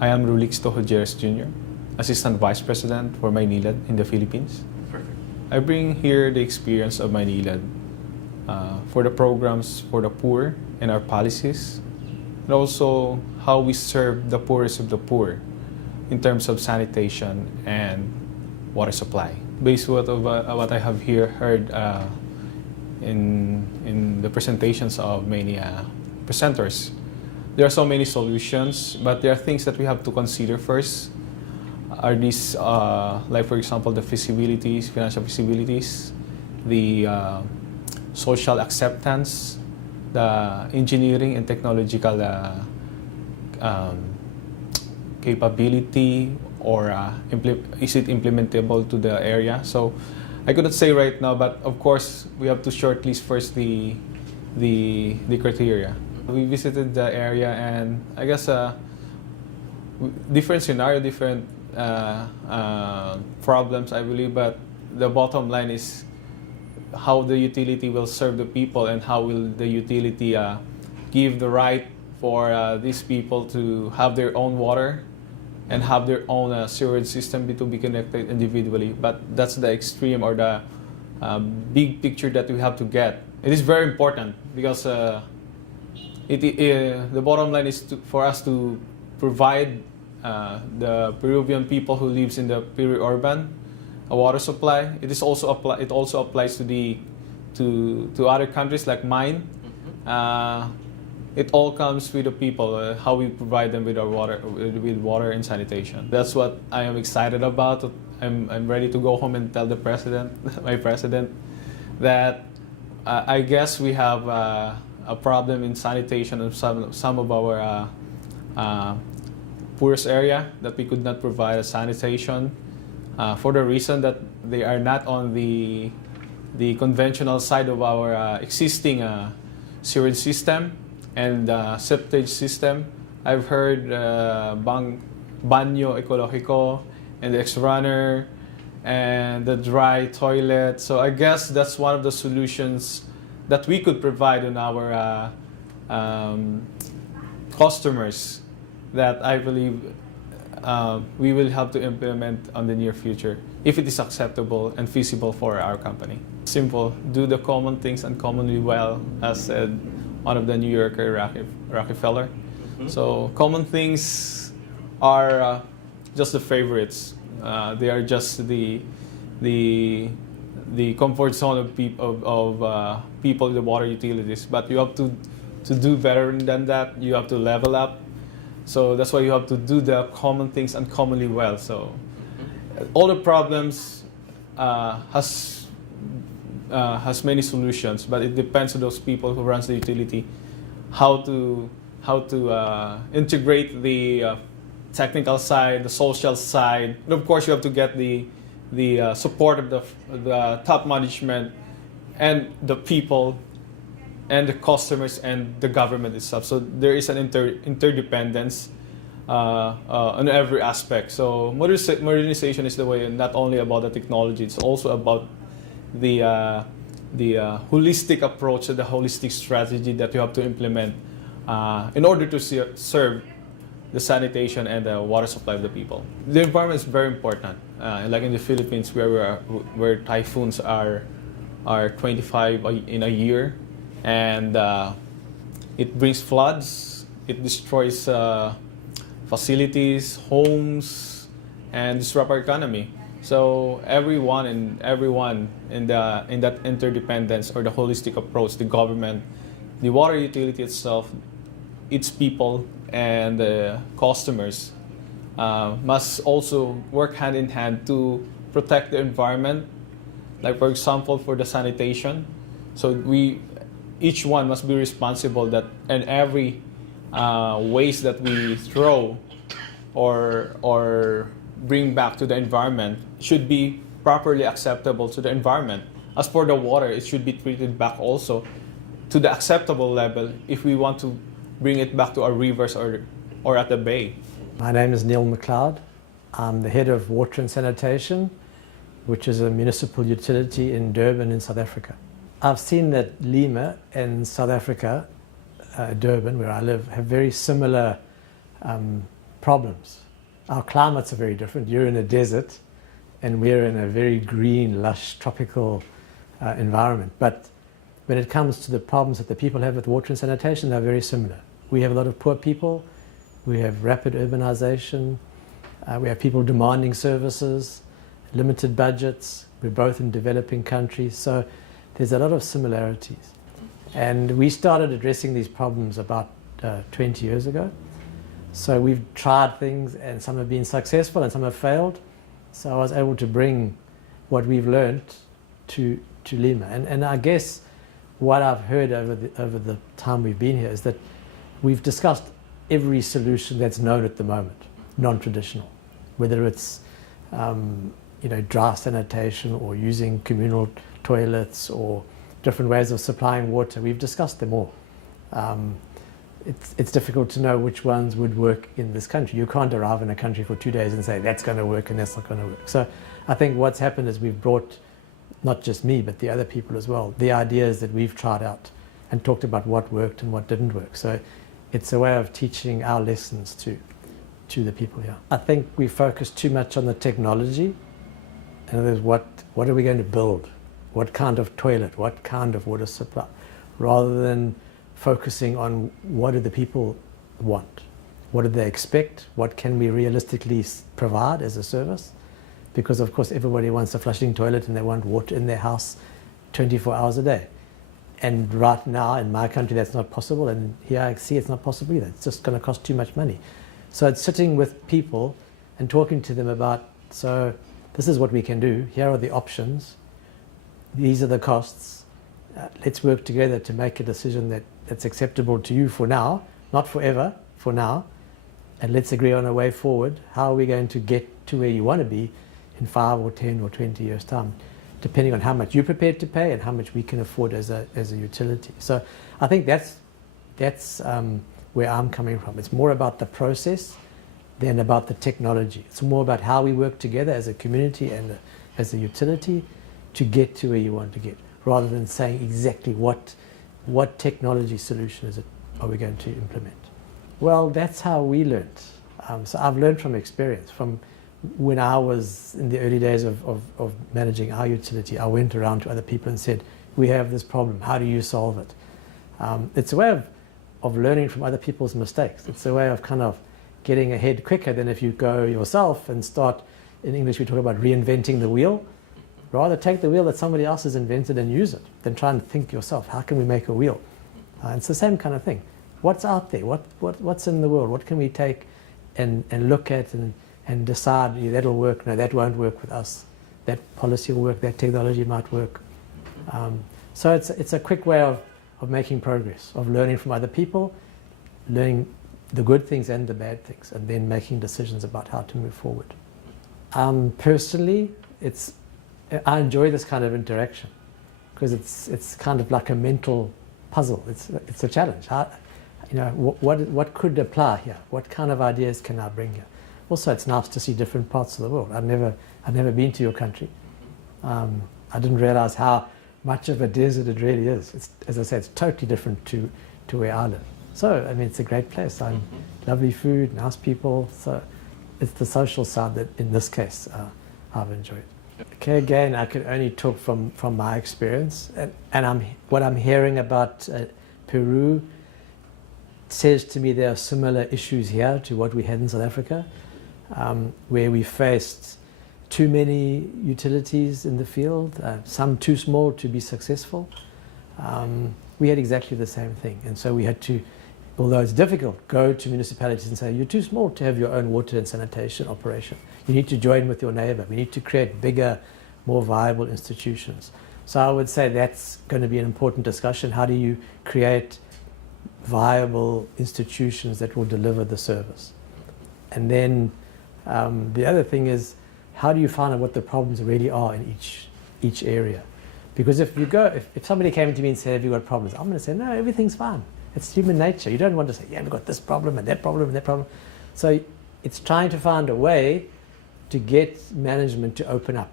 I am Rulixto Hojeres Jr., Assistant Vice President for Maynilad in the Philippines. Perfect. I bring here the experience of Maynilad for the programs for the poor and our policies, and also how we serve the poorest of the poor in terms of sanitation and water supply. Based on what I have heard in the presentations of many presenters, there are so many solutions, but there are things that we have to consider first. Are these, like for example, the feasibilities, financial feasibilities, the social acceptance, the engineering and technological capability, or is it implementable to the area? So I couldn't say right now, but of course we have to shortlist first the criteria. We visited the area, and I guess different scenario, different problems, I believe, but the bottom line is how the utility will serve the people and how will the utility give the right for these people to have their own water and have their own sewerage system to be connected individually. But that's the extreme or the big picture that we have to get. It is very important because the bottom line is for us to provide the Peruvian people who lives in the peri-urban a water supply. It also applies to other countries like mine. It all comes with the people, how we provide them with our water and sanitation. That's what I am excited about. I'm ready to go home and tell the president, my president, that I guess we have a problem in sanitation of some of our poorest area, that we could not provide a sanitation for the reason that they are not on the conventional side of our existing sewage system and septage system. I've heard banyo ecológico and the X-runner and the dry toilet. So I guess that's one of the solutions that we could provide on our customers that I believe we will have to implement on the near future if it is acceptable and feasible for our company. Simple, do the common things uncommonly well, as said one of the New Yorker, Rockefeller. Mm-hmm. So common things are just the favorites. They are just the comfort zone of people in the water utilities. But you have to do better than that. You have to level up. So that's why you have to do the common things uncommonly well. So all the problems has many solutions, but it depends on those people who runs the utility how to integrate the technical side, the social side, and of course you have to get the support of the top management and the people and the customers and the government itself. So there is an interdependence on every aspect. So modernization is the way, not only about the technology, it's also about the holistic approach, the holistic strategy that you have to implement in order to serve the sanitation and the water supply of the people. The environment is very important. Like in the Philippines, where typhoons are 25 in a year, and it brings floods, it destroys facilities, homes, and disrupt our economy. So everyone in that interdependence or the holistic approach, the government, the water utility itself, its people, and the customers must also work hand in hand to protect the environment. Like for example, for the sanitation, so each one must be responsible that, and every waste that we throw or bring back to the environment should be properly acceptable to the environment. As for the water, it should be treated back also to the acceptable level if we want to bring it back to our rivers or at the bay. My name is Neil McLeod. I'm the head of water and sanitation, which is a municipal utility in Durban in South Africa. I've seen that Lima and South Africa, Durban, where I live, have very similar problems. Our climates are very different. You're in a desert and we're in a very green, lush, tropical environment. But when it comes to the problems that the people have with water and sanitation, they're very similar. We have a lot of poor people, we have rapid urbanization, we have people demanding services, limited budgets, we're both in developing countries, so there's a lot of similarities. And we started addressing these problems about 20 years ago. So we've tried things and some have been successful and some have failed. So I was able to bring what we've learned to Lima. And I guess what I've heard over the time we've been here is that we've discussed every solution that's known at the moment, non-traditional, whether it's dry sanitation or using communal toilets or different ways of supplying water. We've discussed them all. It's difficult to know which ones would work in this country. You can't arrive in a country for 2 days and say that's going to work and that's not going to work. So I think what's happened is we've brought, not just me, but the other people as well, the ideas that we've tried out and talked about what worked and what didn't work. So it's a way of teaching our lessons to the people here. I think we focus too much on the technology. In other words, what are we going to build? What kind of toilet? What kind of water supply? Rather than focusing on what do the people want? What do they expect? What can we realistically provide as a service? Because of course everybody wants a flushing toilet and they want water in their house 24 hours a day. And right now in my country that's not possible, and here I see it's not possible either. It's just going to cost too much money. So it's sitting with people and talking to them about, so this is what we can do, here are the options, these are the costs, let's work together to make a decision that's acceptable to you for now, not forever, for now, and let's agree on a way forward. How are we going to get to where you want to be in 5 or 10 or 20 years' time, depending on how much you're prepared to pay and how much we can afford as a utility. So I think that's where I'm coming from. It's more about the process than about the technology. It's more about how we work together as a community and as a utility to get to where you want to get, rather than saying exactly what technology solution are we going to implement. Well, that's how we learned. So I've learned from experience. From when I was in the early days of managing our utility, I went around to other people and said, we have this problem, how do you solve it? It's a way of learning from other people's mistakes. It's a way of kind of getting ahead quicker than if you go yourself and start, in English we talk about reinventing the wheel. Rather take the wheel that somebody else has invented and use it than try and think yourself, how can we make a wheel? It's the same kind of thing. What's out there? What's in the world? What can we take and look at and decide, yeah, that'll work, no, that won't work with us. That policy will work, that technology might work. So it's a quick way of making progress, of learning from other people, learning the good things and the bad things, and then making decisions about how to move forward. Personally, I enjoy this kind of interaction because it's kind of like a mental puzzle. It's a challenge. What could apply here? What kind of ideas can I bring here? Also, it's nice to see different parts of the world. I've never been to your country. I didn't realize how much of a desert it really is. As I said, it's totally different to where I live. So, I mean, it's a great place. Lovely food, nice people. So, it's the social side that, in this case, I've enjoyed. Okay, again, I can only talk from my experience, and what I'm hearing about Peru says to me there are similar issues here to what we had in South Africa, where we faced too many utilities in the field, some too small to be successful. We had exactly the same thing, and so we had to, although it's difficult, go to municipalities and say, you're too small to have your own water and sanitation operation. You need to join with your neighbor. We need to create bigger, more viable institutions. So I would say that's going to be an important discussion. How do you create viable institutions that will deliver the service? And then the other thing is, how do you find out what the problems really are in each area? Because if somebody came to me and said, have you got problems? I'm going to say, no, everything's fine. It's human nature. You don't want to say, yeah, we've got this problem and that problem and that problem. So it's trying to find a way to get management to open up.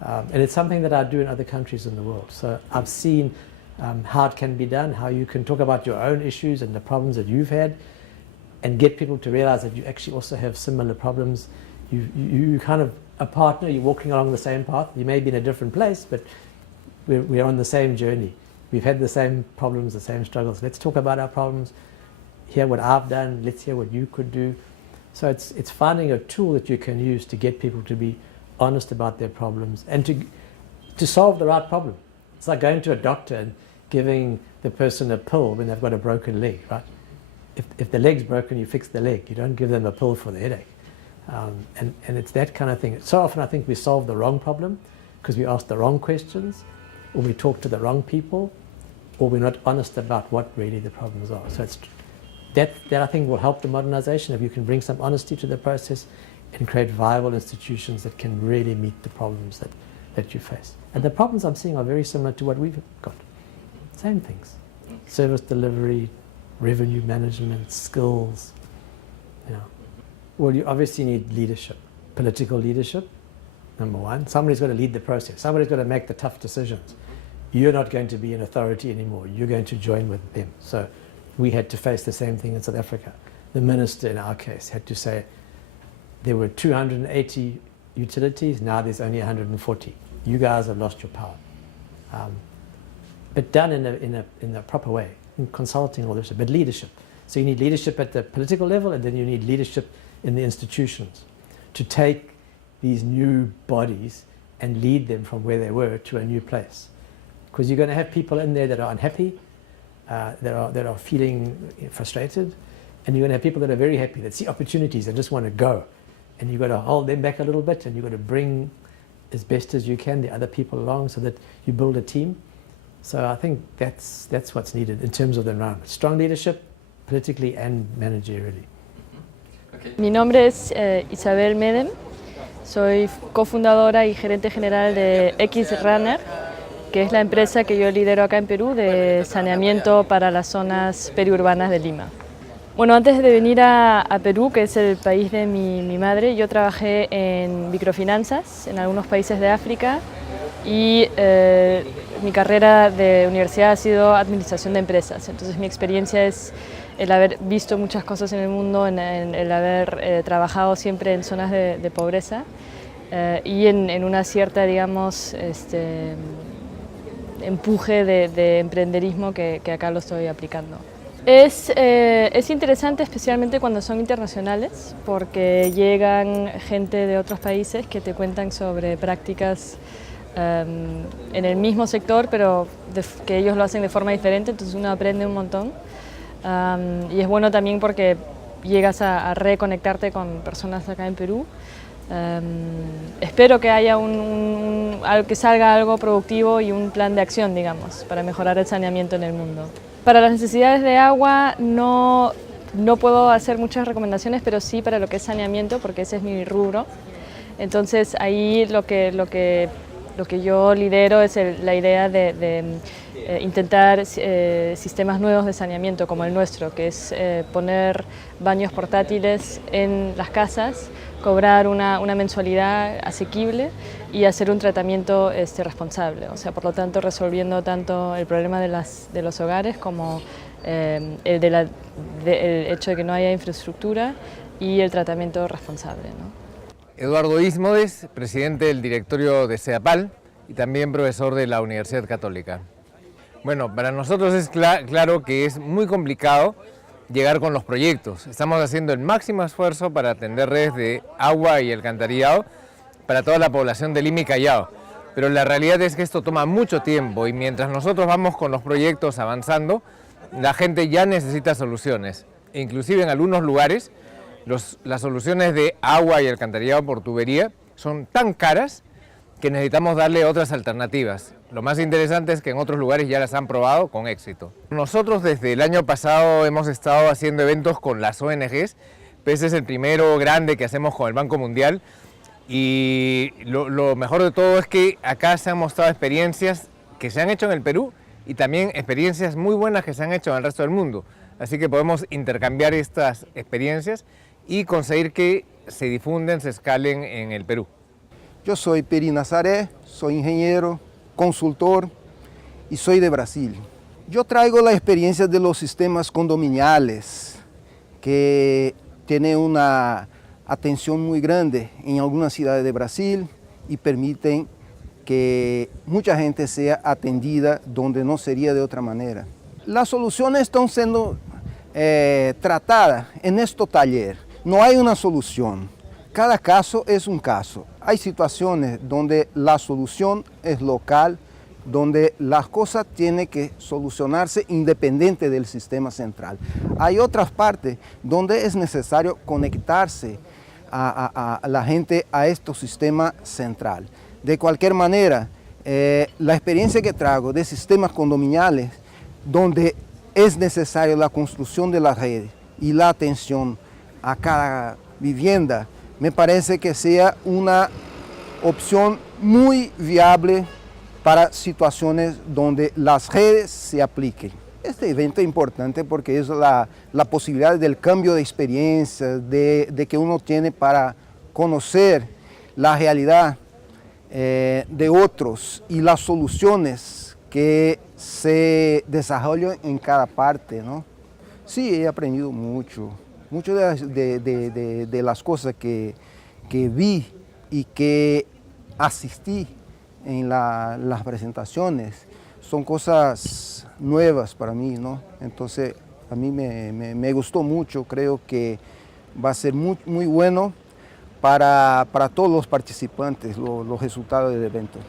And it's something that I do in other countries in the world. So I've seen how it can be done, how you can talk about your own issues and the problems that you've had, and get people to realize that you actually also have similar problems. You kind of a partner, you're walking along the same path. You may be in a different place, but we're on the same journey. We've had the same problems, the same struggles. Let's talk about our problems, hear what I've done, let's hear what you could do. So it's finding a tool that you can use to get people to be honest about their problems and to solve the right problem. It's like going to a doctor and giving the person a pill when they've got a broken leg, right? If the leg's broken, you fix the leg. You don't give them a pill for the headache. And it's that kind of thing. So often I think we solve the wrong problem because we ask the wrong questions, or we talk to the wrong people, or we're not honest about what really the problems are. So it's that I think will help the modernization if you can bring some honesty to the process and create viable institutions that can really meet the problems that you face. And the problems I'm seeing are very similar to what we've got. Same things. Service delivery, revenue management, skills. You know. Well, you obviously need leadership, political leadership, number one. Somebody's got to lead the process. Somebody's got to make the tough decisions. You're not going to be an authority anymore. You're going to join with them. So we had to face the same thing in South Africa. The minister, in our case, had to say there were 280 utilities, now there's only 140. You guys have lost your power. But done in a proper way, in consulting, all this, but leadership. So you need leadership at the political level, and then you need leadership in the institutions to take these new bodies and lead them from where they were to a new place. Because you're going to have people in there that are unhappy, that are feeling frustrated, and you're going to have people that are very happy, that see opportunities and just want to go. And you've got to hold them back a little bit, and you've got to bring as best as you can the other people along so that you build a team. So I think that's what's needed in terms of the environment. Strong leadership, politically and managerially. Okay. Mi nombre es Isabel Medem, soy cofundadora y gerente general de X-Runner, que es la empresa que yo lidero acá en Perú de saneamiento para las zonas periurbanas de Lima. Bueno, antes de venir a Perú, que es el país de mi madre, yo trabajé en microfinanzas en algunos países de África y mi carrera de universidad ha sido administración de empresas. Entonces mi experiencia es el haber visto muchas cosas en el mundo, en el haber trabajado siempre en zonas de pobreza y en una cierta, digamos, empuje de emprenderismo que acá lo estoy aplicando. Es interesante especialmente cuando son internacionales porque llegan gente de otros países que te cuentan sobre prácticas en el mismo sector pero que ellos lo hacen de forma diferente, entonces uno aprende un montón y es bueno también porque llegas a reconectarte con personas acá en Perú. Espero que haya que salga algo productivo y un plan de acción, digamos, para mejorar el saneamiento en el mundo. Para las necesidades de agua no puedo hacer muchas recomendaciones, pero sí para lo que es saneamiento, porque ese es mi rubro. Entonces ahí lo que yo lidero es la idea de intentar sistemas nuevos de saneamiento como el nuestro, que es poner baños portátiles en las casas, cobrar una mensualidad asequible y hacer un tratamiento responsable. O sea, por lo tanto, resolviendo tanto el problema de los hogares como el hecho de que no haya infraestructura y el tratamiento responsable, ¿no? Eduardo Ismodes, presidente del directorio de SEDAPAL y también profesor de la Universidad Católica. Bueno, para nosotros es claro que es muy complicado llegar con los proyectos. Estamos haciendo el máximo esfuerzo para atender redes de agua y alcantarillado para toda la población de Lima y Callao. Pero la realidad es que esto toma mucho tiempo y mientras nosotros vamos con los proyectos avanzando, la gente ya necesita soluciones. E inclusive en algunos lugares las soluciones de agua y alcantarillado por tubería son tan caras que necesitamos darle otras alternativas. Lo más interesante es que en otros lugares ya las han probado con éxito. Nosotros desde el año pasado hemos estado haciendo eventos con las ONGs, ese es el primero grande que hacemos con el Banco Mundial y lo mejor de todo es que acá se han mostrado experiencias que se han hecho en el Perú y también experiencias muy buenas que se han hecho en el resto del mundo. Así que podemos intercambiar estas experiencias y conseguir que se difunden, se escalen en el Perú. Yo soy Peri Nazaré, soy ingeniero, consultor y soy de Brasil. Yo traigo la experiencia de los sistemas condominiales que tiene una atención muy grande en algunas ciudades de Brasil y permiten que mucha gente sea atendida donde no sería de otra manera. Las soluciones están siendo tratadas en este taller. No hay una solución. Cada caso es un caso. Hay situaciones donde la solución es local, donde las cosas tienen que solucionarse independiente del sistema central. Hay otras partes donde es necesario conectarse a la gente a este sistema central. De cualquier manera, la experiencia que traigo de sistemas condominiales, donde es necesaria la construcción de la red y la atención a cada vivienda, me parece que sea una opción muy viable para situaciones donde las redes se apliquen. Este evento es importante porque es la posibilidad del cambio de experiencia, de que uno tiene para conocer la realidad de otros y las soluciones que se desarrollan en cada parte, ¿no? Sí, he aprendido mucho de las cosas que vi y que asistí en las presentaciones. Son cosas nuevas para mí, ¿no? Entonces, a mí me gustó mucho, creo que va a ser muy bueno para todos los participantes los resultados del evento.